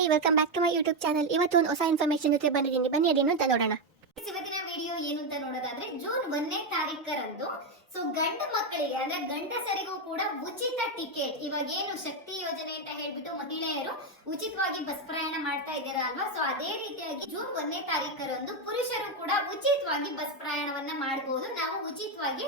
Hi, welcome back to my YouTube channel. ಇವತ್ತು ಒಂದು ಹೊಸ ಇನ್ಫಾರ್ಮೇಶನ್ ಜೊತೆ ಬಂದಿದ್ದೀನಿ. ಬನ್ನಿ ಅದೇನು ಅಂತ ನೋಡೋಣ. ಇವತ್ತಿನ ವಿಡಿಯೋ ಏನು ಅಂತ ನೋಡೋದಾದ್ರೆ ಜೂನ್ 1ನೇ ತಾರೀಕರಂದು ಗಂಡ ಮಕ್ಕಳಿಗೆ ಅಂದ್ರೆ ಗಂಡಸರಿಗೂ ಕೂಡ ಉಚಿತ ಟಿಕೆಟ್. ಇವಾಗ ಏನು ಶಕ್ತಿ ಯೋಜನೆ ಅಂತ ಹೇಳ್ಬಿಟ್ಟು ಮಹಿಳೆಯರು ಉಚಿತವಾಗಿ ಬಸ್ ಪ್ರಯಾಣ ಮಾಡ್ತಾ ಇದ್ದೀರಾ ಅಲ್ವಾ? ಸೊ ಅದೇ ರೀತಿಯಾಗಿ ಜೂನ್ 1ನೇ ತಾರೀಕರಂದು ಪುರುಷರು ಕೂಡ ಉಚಿತವಾಗಿ ಬಸ್ ಪ್ರಯಾಣವನ್ನ ಮಾಡಬಹುದು. ನಾವು ಉಚಿತವಾಗಿ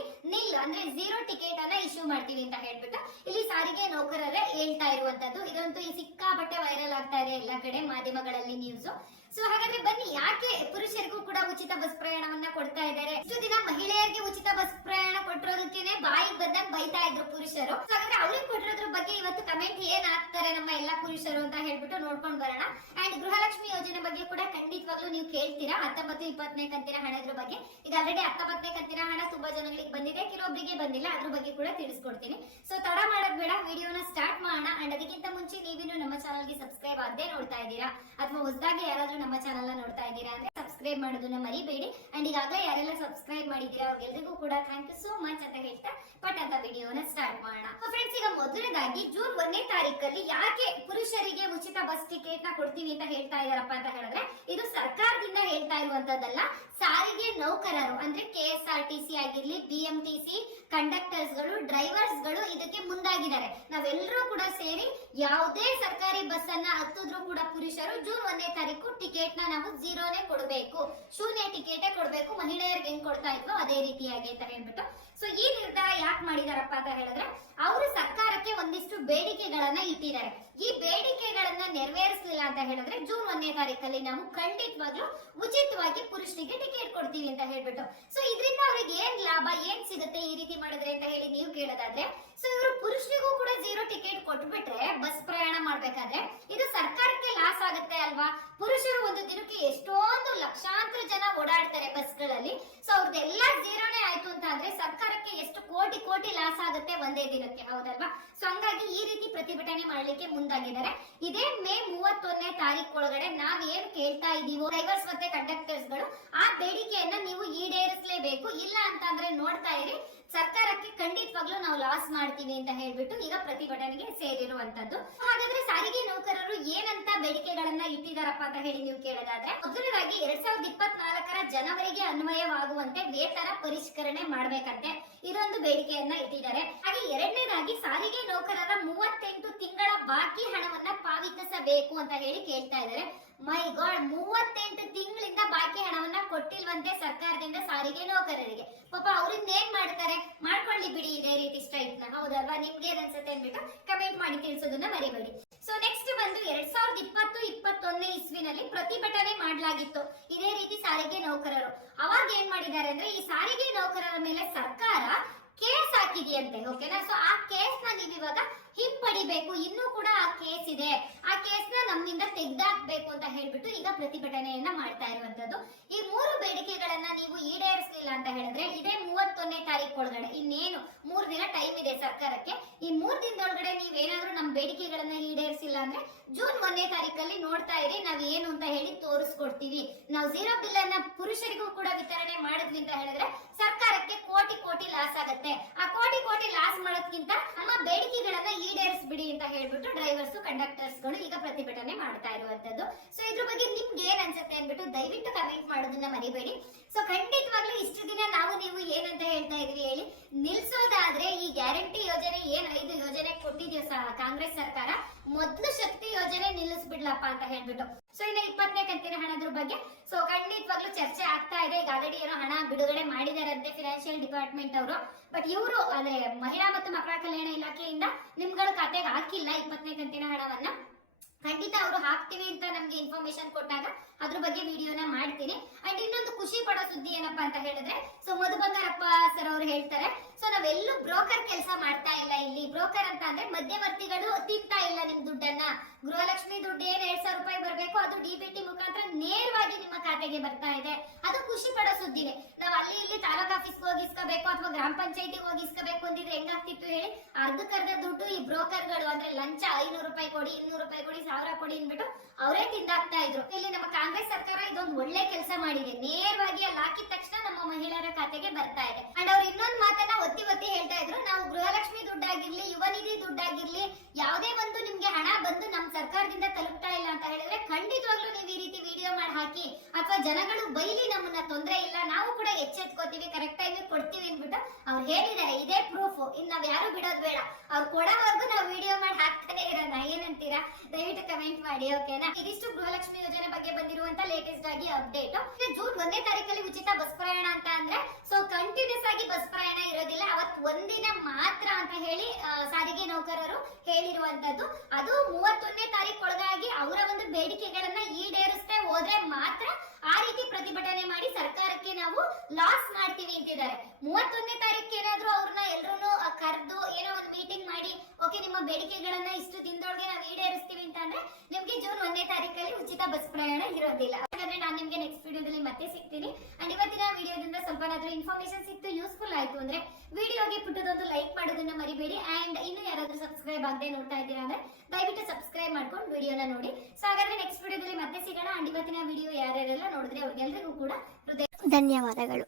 ಅಂದ್ರೆ 0 ಟಿಕೆಟ್ ಅನ್ನ ಇಶ್ಯೂ ಮಾಡ್ತೀವಿ ಅಂತ ಹೇಳ್ಬಿಟ್ಟು ಇಲ್ಲಿ ಸಾರಿಗೆ ನೌಕರರೇ ಹೇಳ್ತಾ ಇರುವಂತದ್ದು. ಇದಂತೂ ಈ ಸಿಕ್ಕಾಪಟ್ಟೆ ವೈರಲ್ ಆಗ್ತಾ ಇದೆ ಎಲ್ಲಾ ಕಡೆ ಮಾಧ್ಯಮಗಳಲ್ಲಿ ನ್ಯೂಸ್. ಸೊ ಹಾಗಾದ್ರೆ ಬನ್ನಿ, ಯಾಕೆ ಪುರುಷರಿಗೂ ಕೂಡ ಉಚಿತ ಬಸ್ ಪ್ರಯಾಣವನ್ನ ಕೊಡ್ತಾ ಇದ್ದಾರೆ? ಇಷ್ಟು ದಿನ ಮಹಿಳೆಯರಿಗೆ ಉಚಿತ ಬಸ್ ಪ್ರಯಾಣ ಕೊಟ್ಟಿರೋದಕ್ಕೇನೆ ಬಾಯಿಗೆ ಬಂದಾಗ ಬೈತಾ ಇದ್ರು ಪುರುಷರು. ಹಾಗಾದ್ರೆ ಅವ್ರಿಗೆ ಕೊಟ್ಟಿರೋದ್ರ ಬಗ್ಗೆ ಇವತ್ತು ಕಮೆಂಟ್ ಏನ್ ಹಾಕ್ತಾರೆ ನಮ್ಮ ಎಲ್ಲಾ ಪುರುಷರು ಅಂತ ಹೇಳ್ಬಿಟ್ಟು ನೋಡ್ಕೊಂಡ್ ಬರೋಣ. ಅಂಡ್ ಗೃಹಲಕ್ಷ್ಮಿ ಯೋಜನೆ ಬಗ್ಗೆ ಕೂಡ ಖಂಡಿತವಾಗ್ಲೂ ನೀವು ಕೇಳ್ತೀರಾ. 19, 20ನೇ ಕಂತಿನ ಹಣದ ಬಗ್ಗೆ. ಈಗ ಆಲ್ರೆಡಿ 19ನೇ ಕಂತಿನ ಹಣ ತುಂಬಾ ಜನಗಳಿಗೆ ಬಂದಿದೆ, ಕೆಲವೊಬ್ಬರಿಗೆ ಬಂದಿಲ್ಲ. ಅದ್ರ ಬಗ್ಗೆ ಕೂಡ ತಿಳಿಸ್ಕೊಡ್ತೀನಿ. ಸೊ ತಡ ಮಾಡೋದ್ ಬೇಡ, ವಿಡಿಯೋನ ಸ್ಟಾರ್ಟ್ ಮಾಡೋಣ. ಅಂಡ್ ಅದಕ್ಕಿಂತ ಮುಂಚೆ ನೀವಿನ್ನು ನಮ್ಮ ಚಾನಲ್ಗೆ ಸಬ್ಸ್ಕ್ರೈಬ್ ಆಗದೆ ನೋಡ್ತಾ ಇದ್ದೀರಾ ಅಥವಾ ಹೊಸದಾಗಿ ಯಾರಾದ್ರೂ ನಮ್ಮ ಚಾನಲ್ ನೋಡ್ತಾ ಇದ್ದೀರಾ ಅಂದ್ರೆ ಸಬ್ಸ್ಕ್ರೈಬ್ ಮಾಡೋದನ್ನ ಮರಿಬೇಡಿ. ಅಂಡ್ ಈಗಾಗಲೇ ಯಾರೆಲ್ಲ ಸಬ್ಸ್ಕ್ರೈಬ್ ಮಾಡಿದ್ದೀರಾ ಅವ್ರಿಗೆಲ್ಲರಿಗೂ ಕೂಡ ಥ್ಯಾಂಕ್ ಯು ಸೋ ಮಚ್ ಅಂತ ಹೇಳ್ತಾ ಪಟ್ ಅಂತ ವಿಡಿಯೋನ ಸ್ಟಾರ್ಟ್ ಮಾಡೋಣ. ಫ್ರೆಂಡ್ಸ್, ಈಗ ಮೊದಲನೇದಾಗಿ ಜೂನ್ 1ನೇ ತಾರೀಕಲ್ಲಿ ಯಾಕೆ ಪುರುಷರಿಗೆ ಉಚಿತ ಬಸ್ ಟಿಕೆಟ್ ನ ಕೊಡ್ತೀವಿ ಅಂತ ಹೇಳ್ತಾ ಇದಾರಪ್ಪ ಅಂತ ಹೇಳಿದ್ರೆ, ಇದು ಸರ್ಕಾರದಿಂದ ಹೇಳ್ತಾ ಇರುವಂತದ್ದಲ್ಲ. ಸಾರಿಗೆ ನೌಕರರು ಅಂದ್ರೆ KSRTC ಆಗಿರ್ಲಿ, BMTC ಕಂಡಕ್ಟರ್ಸ್ ಗಳು, ಡ್ರೈವರ್ಸ್ ಗಳು ಇದಕ್ಕೆ ಮುಂದಾಗಿದ್ದಾರೆ. ನಾವೆಲ್ಲರೂ ಕೂಡ ಸೇರಿ ಯಾವುದೇ ಸರ್ಕಾರಿ ಬಸ್ ಅನ್ನ ಹತ್ತಿದ್ರು ಕೂಡ ಪುರುಷರು ಜೂನ್ 1ನೇ ತಾರೀಕು ಟಿಕೆಟ್ ನ ನಾವು 0ನೇ ಕೊಡಬೇಕು, ಶೂನ್ಯ ಟಿಕೆಟ್ ಕೊಡಬೇಕು. ಮಹಿಳೆಯರಿಗೆ ಹೆಂಗ್ ಕೊಡ್ತಾ ಇದ್ವೋ ಅದೇ ರೀತಿಯಾಗಿ ಅಂತ ಹೇಳ್ಬಿಟ್ಟು ಸೊ ಈ ನಿರ್ಧಾರ ಯಾಕೆ ಮಾಡಿದಾರಪ್ಪ ಅಂತ ಹೇಳಿದ್ರೆ, ಅವರು ಸರ್ಕಾರಕ್ಕೆ ಒಂದಿಷ್ಟು ಬೇಡಿಕೆಗಳನ್ನ ಇಟ್ಟಿದ್ದಾರೆ. ಈ ಬೇಡಿಕೆಗಳನ್ನ ನೆರವೇರಿಸಲಿಲ್ಲ ಅಂತ ಹೇಳಿದ್ರೆ ಜೂನ್ 1ನೇ ತಾರೀಕಲ್ಲಿ ನಾವು ಖಂಡಿತವಾಗ್ಲೂ ಉಚಿತವಾಗಿ ಪುರುಷರಿಗೆ ಟಿಕೆಟ್ ಕೊಡ್ತೀವಿ ಅಂತ ಹೇಳ್ಬಿಟ್ಟು. ಸೊ ಇದರಿಂದ ಅವ್ರಿಗೆ ಏನ್ ಲಾಭ, ಏನ್ ಸಿಗುತ್ತೆ ಈ ರೀತಿ ಮಾಡಿದ್ರೆ ಅಂತ ಹೇಳಿ ನೀವು ಕೇಳೋದಾದ್ರೆ, ಸೊ ಇವರು ಪುರುಷರಿಗೂ ಕೂಡ 0 ಟಿಕೆಟ್ ಕೊಟ್ಬಿಟ್ರೆ ಬಸ್ ಪ್ರಯಾಣ ಮಾಡ್ಬೇಕಾದ್ರೆ ಇದು ಸರ್ಕಾರಕ್ಕೆ ಲಾಸ್ ಆಗುತ್ತೆ ಅಲ್ವಾ? ಪುರುಷರು ಒಂದು ದಿನಕ್ಕೆ ಎಷ್ಟೊಂದು ಲಕ್ಷಾಂತರ ಜನ ಓಡಾಡ್ತಾರೆ ಬಸ್ಗಳಲ್ಲಿ. ಸೊ ಅವ್ರದ್ದೆಲ್ಲ 0ನೇ ಆಯ್ತು ಅಂತ ಅಂದ್ರೆ ಸರ್ಕಾರಕ್ಕೆ ಎಷ್ಟು ಕೋಟಿ ಕೋಟಿ ಲಾಸ್ ಆಗುತ್ತೆ ಒಂದೇ ದಿನಕ್ಕೆ, ಹೌದಲ್ವಾ? ಸೊ ಹಂಗಾಗಿ ಈ ರೀತಿ ಪ್ರತಿಭಟನೆ ಮಾಡ್ಲಿಕ್ಕೆ ಮುಂದಾಗಿದ್ದಾರೆ. ಇದೇ ಮೇ 31ನೇ ತಾರೀಕು ಒಳಗಡೆ ನಾವ್ ಏನ್ ಕೇಳ್ತಾ ಇದೀವೋ ಡ್ರೈವರ್ಸ್ ಮತ್ತೆ ಕಂಡಕ್ಟರ್ಸ್ ಗಳು, ಆ ಬೇಡಿಕೆಯನ್ನ ನೀವು ಈಡೇರಿಸಲೇಬೇಕು. ಇಲ್ಲ ಅಂತ ಅಂದ್ರೆ ನೋಡ್ತಾ ಇರಿ, ಸರ್ಕಾರಕ್ಕೆ ಖಂಡಿತವಾಗ್ಲೂ ನಾವು ಲಾಸ್ ಮಾಡ್ತೀವಿ ಅಂತ ಹೇಳ್ಬಿಟ್ಟು ಈಗ ಪ್ರತಿಭಟನೆಗೆ ಸೇರಿರುವಂತದ್ದು. ಹಾಗಾದ್ರೆ ಸಾರಿಗೆ ನೌಕರರು ಏನಂತ ಬೇಡಿಕೆಗಳನ್ನ ಇಟ್ಟಿದಾರಪ್ಪ ಅಂತ ಹೇಳಿ ನೀವು ಕೇಳೋದಾದ್ರೆ, ಮೊದಲನೇದಾಗಿ 2024ರ ಜನವರಿಗೆ ಅನ್ವಯವಾಗುವಂತೆ ವೇತನ ಪರಿಷ್ಕರಣೆ ಮಾಡ್ಬೇಕಂತೆ, ಇದೊಂದು ಬೇಡಿಕೆಯನ್ನ ಇಟ್ಟಿದ್ದಾರೆ. ಹಾಗೆ ಎರಡನೇದಾಗಿ ಸಾರಿಗೆ ನೌಕರರ 38 ತಿಂಗಳ ಬಾಕಿ ಹಣವನ್ನ ಪಾವತಿಸಬೇಕು ಅಂತ ಹೇಳಿ ಕೇಳ್ತಾ ಇದ್ದಾರೆ. ಮೈ ಗಾಡ್, 38 ತಿಂಗಳಿಂದ ಬಾಕಿ ಹಣವನ್ನ ಕೊಟ್ಟಿಲ್ವಂತೆ ಸರ್ಕಾರದಿಂದ ಸಾರಿಗೆ ನೌಕರರಿಗೆ. ಪಾಪ ಅವ್ರಿಂದ ಏನ್ ಮಾಡ್ತಾರೆ, ಮಾಡ್ಕೊಳ್ಳಿ ಬಿಡಿ ಇದೇ ರೀತಿ ಸ್ಟ್ರೈಕ್ ನ, ಹೌದಲ್ವಾ? ನಿಮ್ಗೆ ಏನ್ ಅನ್ಸುತ್ತೆ ಅಂದ್ಬಿಟ್ಟು ಕಮೆಂಟ್ ಮಾಡಿ ತಿಳಿಸೋದನ್ನ ಮರಿಬೇಡಿ. ಸೊ ನೆಕ್ಸ್ಟ್ ಬಂದು 2020-21ನೇ ಇಸ್ವಿನಲ್ಲಿ ಪ್ರತಿಭಟನೆ ಮಾಡಲಾಗಿತ್ತು ಇದೇ ರೀತಿ ಸಾರಿಗೆ ನೌಕರರು. ಅವಾಗ ಏನ್ ಮಾಡಿದ್ದಾರೆ ಅಂದ್ರೆ, ಈ ಸಾರಿಗೆ ನೌಕರರ ಮೇಲೆ ಸರ್ಕಾರ ಕೇಸ್ ಹಾಕಿದೆಯಂತೆ, ಓಕೆನಾ? ಸೊ ಆ ಕೇಸ್ ನ ನೀವು ಇವಾಗ ಹಿಂಪಡಿಬೇಕು. ಇನ್ನೂ ಕೂಡ ಆ ಕೇಸ್ ಇದೆ, ಆ ಕೇಸ್ ನ ನಮ್ಮಿಂದ ತೆಗೆದಾಕ್ಬೇಕು ಅಂತ ಹೇಳ್ಬಿಟ್ಟು ಈಗ ಪ್ರತಿಭಟನೆಯನ್ನ ಮಾಡ್ತಾ ಇರುವಂತದ್ದು. ಈ 3 ಬೇಡಿಕೆಗಳನ್ನ ನೀವು ಈಡೇರಿಸಲಿಲ್ಲ ಅಂತ ಹೇಳಿದ್ರೆ ಇದೇ 31ನೇ ತಾರೀಕು ಒಳಗಡೆ, ಇನ್ನೇನು 3 ದಿನ ಟೈಮ್ ಇದೆ ಸರ್ಕಾರಕ್ಕೆ. ಈ 3 ದಿನದೊಳಗಡೆ ನೀವೇನಾದ್ರೂ ನಮ್ಮ ಬೇಡಿಕೆಗಳನ್ನ ಈಡೇರಿಸಿಲ್ಲ ಅಂದ್ರೆ ಜೂನ್ 1ನೇ ತಾರೀಕಲ್ಲಿ ನೋಡ್ತಾ ಇರಿ, ನಾವ್ ಏನು ಅಂತ ಹೇಳಿ ತೋರಿಸ್ಕೊಡ್ತೀವಿ. ನಾವು 0 ಬಿಲ್ ಅನ್ನ ಪುರುಷರಿಗೂ ಕೂಡ ವಿತರಣೆ ಮಾಡಿದ್ವಿ ಅಂತ ಹೇಳಿದ್ರೆ ಸರ್ಕಾರಕ್ಕೆ ಕೋಟಿ ಕೋಟಿ ಲಾಸ್ ಆಗುತ್ತೆ. ಆ ಕೋಟಿ ಕೋಟಿ ಲಾಸ್ ಮಾಡೋದ್ಕಿಂತ ನಮ್ಮ ಬೇಡಿಕೆಗಳನ್ನ ಈಡೇರಿಸ್ಬಿಡಿ ಅಂತ ಹೇಳ್ಬಿಟ್ಟು ಡ್ರೈವರ್ಸ್ ಕಂಡಕ್ಟರ್ಸ್ ಗಳು ಈಗ ಪ್ರತಿಭಟನೆ ಮಾಡ್ತಾ ಇರುವಂತದ್ದು. ಸೊ ಇದ್ರ ಬಗ್ಗೆ ನಿಮ್ಗೆ ಏನ್ ಅನ್ಸುತ್ತೆ ಅಂದ್ಬಿಟ್ಟು ದಯವಿಟ್ಟು ಕಮೆಂಟ್ ಮಾಡೋದನ್ನ ಮರಿಬೇಡಿ. ಸೊ ಖಂಡಿತವಾಗ್ಲೂ ಇಷ್ಟು ದಿನ ನಾವು ನೀವು ಏನಂತ ಹೇಳ್ತಾ ಇದೀವಿ ಹೇಳಿ, ನಿಲ್ಸೋದಾದ್ರೆ ಈ ಗ್ಯಾರಂಟಿ ಯೋಜನೆ ಏನ್ 5 ಯೋಜನೆ ಕೊಟ್ಟಿದ್ಯೋ ಕಾಂಗ್ರೆಸ್ ಸರ್ಕಾರ, ಮೊದಲು ಶಕ್ತಿ ಯೋಜನೆ ನಿಲ್ಲಿಸ್ಬಿಡ್ಲಪ್ಪ ಅಂತ ಹೇಳ್ಬಿಟ್ಟು. ಸೊ ಇನ್ನ 20ನೇ ಕಂತಿನ ಹಣದ್ರ ಬಗ್ಗೆ ಸೊ ಖಂಡಿತವಾಗ್ಲೂ ಚರ್ಚೆ ಆಗ್ತಾ ಇದೆ. ಈಗ ಆಲ್ರೆಡಿ ಏನೋ ಹಣ ಬಿಡುಗಡೆ ಮಾಡಿದಾರಂತೆ ಫಿನಾನ್ಷಿಯಲ್ ಡಿಪಾರ್ಟ್ಮೆಂಟ್ ಅವರು. ಬಟ್ ಇವರು ಅಂದ್ರೆ ಮಹಿಳಾ ಮತ್ತು ಮಕ್ಕಳ ಕಲ್ಯಾಣ ಇಲಾಖೆಯಿಂದ ನಿಮ್ಗಳ ಖಾತೆಗೆ ಹಾಕಿಲ್ಲ 20ನೇ ಕಂತಿನ ಹಣವನ್ನ. ಖಂಡಿತ ಅವರು ಹಾಕ್ತೀವಿ ಅಂತ ನಮ್ಗೆ ಇನ್ಫಾರ್ಮೇಶನ್ ಕೊಟ್ಟಾಗ ಅದ್ರ ಬಗ್ಗೆ ವಿಡಿಯೋನ ಮಾಡ್ತೀನಿ. ಅಂಡ್ ಇನ್ನೊಂದು ಖುಷಿ ಪಡೋ ಸುದ್ದಿ ಏನಪ್ಪಾ ಅಂತ ಹೇಳಿದ್ರೆ, ಸೊ ಮಧು ಬಂಗಾರಪ್ಪ ಸರ್ ಅವರು ಹೇಳ್ತಾರೆ, ಸೊ ನಾವೆಲ್ಲೂ ಬ್ರೋಕರ್ ಕೆಲಸ ಮಾಡ್ತಾ ಇಲ್ಲ. ಇಲ್ಲಿ ಬ್ರೋಕರ್ ಅಂತ ಅಂದ್ರೆ ಮಧ್ಯವರ್ತಿಗಳು ತಿಂತಾ ಇಲ್ಲ ನಿಮ್ ದುಡ್ಡನ್ನ. ಗೃಹಲಕ್ಷ್ಮಿ ದುಡ್ಡು ಏನ್ 2,000 ರೂಪಾಯಿ ಬರ್ಬೇಕು ಅದು DBT ಮುಖಾಂತರ ನೇರವಾಗಿ ನಿಮ್ಮ ಖಾತೆಗೆ ಬರ್ತಾ ಇದೆ. ಅದು ಖುಷಿ ಪಡೋ ಸುದ್ದಿನೇ. ನಾವ್ ಅಲ್ಲಿ ಇಲ್ಲಿ ತಾಲೂಕ್ ಆಫೀಸ್ಗೆ ಹೋಗಿಸ್ಕೋಬೇಕು ಅಥವಾ ಗ್ರಾಮ ಪಂಚಾಯತಿಗೆ ಹೋಗಿಸ್ಕೋಬೇಕು ಅಂದಿದ್ರೆ ಹೆಂಗಾಗ್ತಿತ್ತು ಹೇಳಿ? ಅರ್ಧಕ್ಕರ್ಧ ದುಡ್ಡು ಈ ಬ್ರೋಕರ್ಗಳು ಅಂದ್ರೆ ಲಂಚ 500 ರೂಪಾಯಿ ಕೊಡಿ, 200 ರೂಪಾಯಿ ಕೊಡಿ, 1000 ಕೊಡಿ ಅಂದ್ಬಿಟ್ಟು ಅವರೇ ತಿಂದಾಕ್ತಾ ಇದ್ರು. ಇಲ್ಲಿ ನಮ್ಮ ಕಾಂಗ್ರೆಸ್ ಸರ್ಕಾರ ಇದೊಂದು ಒಳ್ಳೆ ಕೆಲಸ ಮಾಡಿದೆ. ನೇರವಾಗಿ ಅಲ್ಲಿ ಹಾಕಿದ ತಕ್ಷಣ ನಮ್ಮ ಮಹಿಳೆಯರ ಖಾತೆಗೆ ಬರ್ತಾ ಇದೆ. ಅಂಡ್ ಅವ್ರು ಇನ್ನೊಂದು ಮಾತನ್ನ ಒತ್ತಿ ಒತ್ತಿ ಹೇಳ್ತಾ ಇದ್ರು, ನಾವು ಗೃಹಲಕ್ಷ್ಮಿ ದುಡ್ಡಾಗಿರ್ಲಿ, ಯುವ ನಿಧಿ ದುಡ್ಡಾಗಿರ್ಲಿ, ಯಾವುದೇ ಒಂದು ನಿಮ್ಗೆ ಹಣ ಬಂದು ನಮ್ ಸರ್ಕಾರದಿಂದ ತಲುಪ್ತಾ ಇಲ್ಲ ಅಂತ ಹೇಳಿದ್ರೆ ಹಾಕಿ ಅಥವಾ ಜನಗಳು ಬೈಲಿ ನಮ್ಮನ್ನ ತೊಂದರೆ ಇಲ್ಲ, ನಾವು ಕೂಡ ಎಚ್ಚೆತ್ಕೋತೀವಿ, ಕರೆಕ್ಟ್ ಟೈಮ್ ಕೊಡ್ತೀವಿ ಅಂದ್ಬಿಟ್ಟು ಅವ್ರು ಹೇಳಿದ್ದಾರೆ. ಇದೇ ಪ್ರೂಫ್. ಇನ್ ನಾವ್ ಯಾರು ಬಿಡೋದ್ ಬೇಡ, ಅವ್ರು ಕೊಡೋವರೆಗೂ ನಾವು ವಿಡಿಯೋ ಮಾಡಿ ಹಾಕ್ತಾನೆ ಇರೋಣ. ಏನಂತೀರಾ? ದಯವಿಟ್ಟು ಕಮೆಂಟ್ ಮಾಡಿ, ಓಕೆನಾ? ಇದಿಷ್ಟು ಗೃಹಲಕ್ಷ್ಮಿ ಯೋಜನೆ ಬಗ್ಗೆ ಬಂದಿರುವಂತ ಲೇಟೆಸ್ಟ್ ಆಗಿ ಅಪ್ಡೇಟ್. ಜೂನ್ 1ನೇ ತಾರೀಕಲ್ಲಿ ಉಚಿತ ಬಸ್ ಪ್ರಯಾಣ ಅಂತ ಅಂದ್ರೆ ಸೊ ಕಂಟಿನ್ಯೂಸ್ ಆಗಿ ಬಸ್ ಪ್ರಯಾಣ ಇರೋದಿಲ್ಲ, ಅವತ್ ಒಂದಿನ ಮಾತ್ರ ಅಂತ ಹೇಳಿ ಸಾರಿಗೆ ನೌಕರರು ಹೇಳಿರುವಂತದ್ದು. ಅದು 31ನೇ ತಾರೀಕು ಒಳಗಾಗಿ ಅವರ ಒಂದು ಬೇಡಿಕೆಗಳನ್ನ ಈಡೇರಿಸದೆ ಹೋದ್ರೆ ಮಾತ್ರ ಆ ರೀತಿ ಪ್ರತಿಭಟನೆ ಮಾಡಿ ಸರ್ಕಾರಕ್ಕೆ ನಾವು ಲಾಸ್ ಮಾಡ್ತೀವಿ ಅಂತಿದ್ದಾರೆ. 31ನೇ ತಾರೀಕು ಏನಾದ್ರು ಅವ್ರನ್ನ ಎಲ್ರು ಕರೆದು ಏನೋ ಒಂದು ಮೀಟಿಂಗ್ ಮಾಡಿ ಓಕೆ ನಿಮ್ಮ ಬೇಡಿಕೆಗಳನ್ನ ಇಷ್ಟು ದಿನದೊಳಗೆ ನಾವು ಈಡೇರಿಸ್ತೀವಿ ಅಂತ ಅಂದ್ರೆ ನಿಮ್ಗೆ ಜೂನ್ 1ನೇ ತಾರೀಕಲ್ಲಿ ಉಚಿತ ಬಸ್ ಪ್ರಯಾಣ ಇರೋದಿಲ್ಲ. ಹಾಗಾದ್ರೆ ನಾನು ನಿಮ್ಗೆ ನೆಕ್ಸ್ಟ್ ವಿಡಿಯೋದಲ್ಲಿ ಮತ್ತೆ ಸಿಗ್ತೀನಿ. ಅಂಡ್ ಇವತ್ತಿನ ವಿಡಿಯೋದಿಂದ ಸ್ವಲ್ಪನಾದ್ರೂ ಇನ್ಫಾರ್ಮೇಶನ್ ಸಿಕ್ತು, ಯೂಸ್ಫುಲ್ ಆಯ್ತು ಅಂದ್ರೆ ವಿಡಿಯೋಗೆ ಪುಟ್ಟದೊಂದು ಲೈಕ್ ಮಾಡೋದನ್ನ ಮರಿಬೇಡಿ. ಅಂಡ್ ಇನ್ನು ಯಾರಾದ್ರೂ ಸಬ್ಸ್ಕ್ರೈಬ್ ಆಗದೆ ನೋಡ್ತಾ ಇದ್ದೀರಾ ಅಂದ್ರೆ ದಯವಿಟ್ಟು ಸಬ್ಸ್ಕ್ರೈಬ್ ಮಾಡ್ಕೊಂಡು ವಿಡಿಯೋನ ನೋಡಿ. ಸೊ ಹಾಗಾದ್ರೆ ನೆಕ್ಸ್ಟ್ ವಿಡಿಯೋದಲ್ಲಿ ಮತ್ತೆ ಸಿಗೋಣ. ಅಂಡ್ ಇವತ್ತಿನ ವಿಡಿಯೋ ಯಾರ್ಯಾರೆಲ್ಲ ನೋಡಿದ್ರೆ ಅವ್ರಿಗೆಲ್ರಿಗೂ ಕೂಡ ಹೃದಯ ಧನ್ಯವಾದಗಳು.